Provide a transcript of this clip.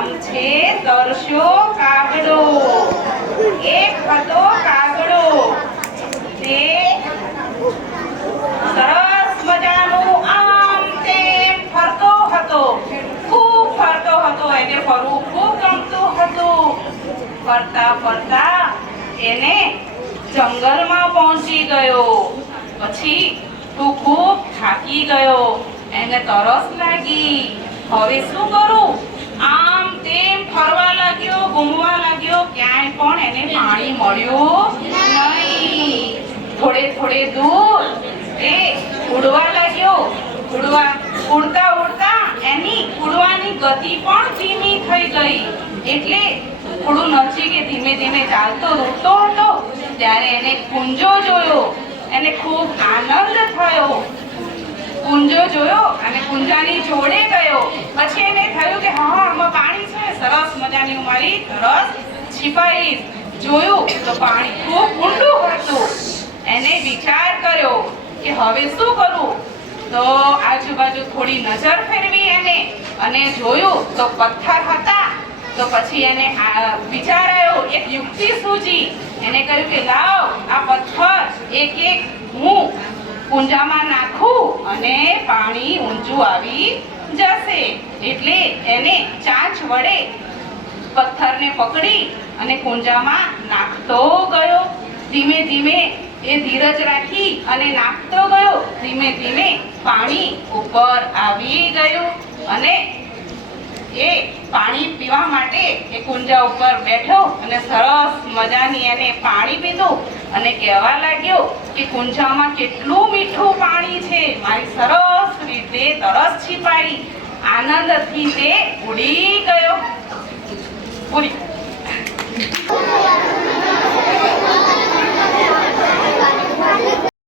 નામ છે તરસ્યો કાગડો. એક હતો કાગડો, તે સરસ મજાનું આમ તેમ ફરતો હતો. ખૂબ ફરતો હતો, એને ફરવું ખૂબ ગમતું હતું. ફરતા ફરતા એને જંગલમાં પહોંચી ગયો. પછી તું ખૂબ થાકી ગયો, એને તરસ લાગી. હવે શું કરું? આમ તેમ ફરવા લાગ્યો, ઘૂમવા લાગ્યો, ક્યાંય પણ એને પાણી મળ્યું નહીં. થોડે થોડે દૂર એ ઉડવા લાગ્યો. ઉડતા ઉડતા એની ઉડવાની ગતિ પણ ધીમી થઈ ગઈ. એટલે થોડું નજીક ધીમે ધીમે ચાલતો ઉડતો હતો. ત્યારે એને કુંજો જોયો. એને ખૂબ આનંદ થયો. કુંજો જોયો અને કુંજાની જોડે ગયો. પછી એને થયું કે હા, આમાં પાણી છે, સરસ મજાની હું મારી તરસ છીપાઈશ. જોયું તો પાણી ખૂબ ઊંડું હતું. એને વિચાર કર્યો કે હવે શું કરું? તો આજુબાજુ થોડી નજર ફેરવી એને અને જોયું તો પથ્થર હતા. તો પછી એને વિચાર આવ્યો, એક યુક્તિ સૂજી. એને કહ્યું કે લાવ આ પથ્થર એક એક હું કુંજામાં નાખું અને પાણી ઊંચું આવી જશે. એટલે એને ચાંચ વડે પથ્થરને પકડી અને કુંજામાં નાખતો ગયો. ધીમે ધીમે એ ધીરજ રાખી અને નાખતો ગયો. ધીમે ધીમે પાણી ઉપર આવી ગયું અને એ પાણી પીવા માટે એ કુંજા ઉપર બેઠો અને સરસ મજાની એને પાણી પીધું અને કહેવા લાગ્યો કે કુંજામાં કેટલું મીઠું પાણી છે, મારી સરસ રીતે તરસ છીપાઈ. આનંદથી તે ઉડી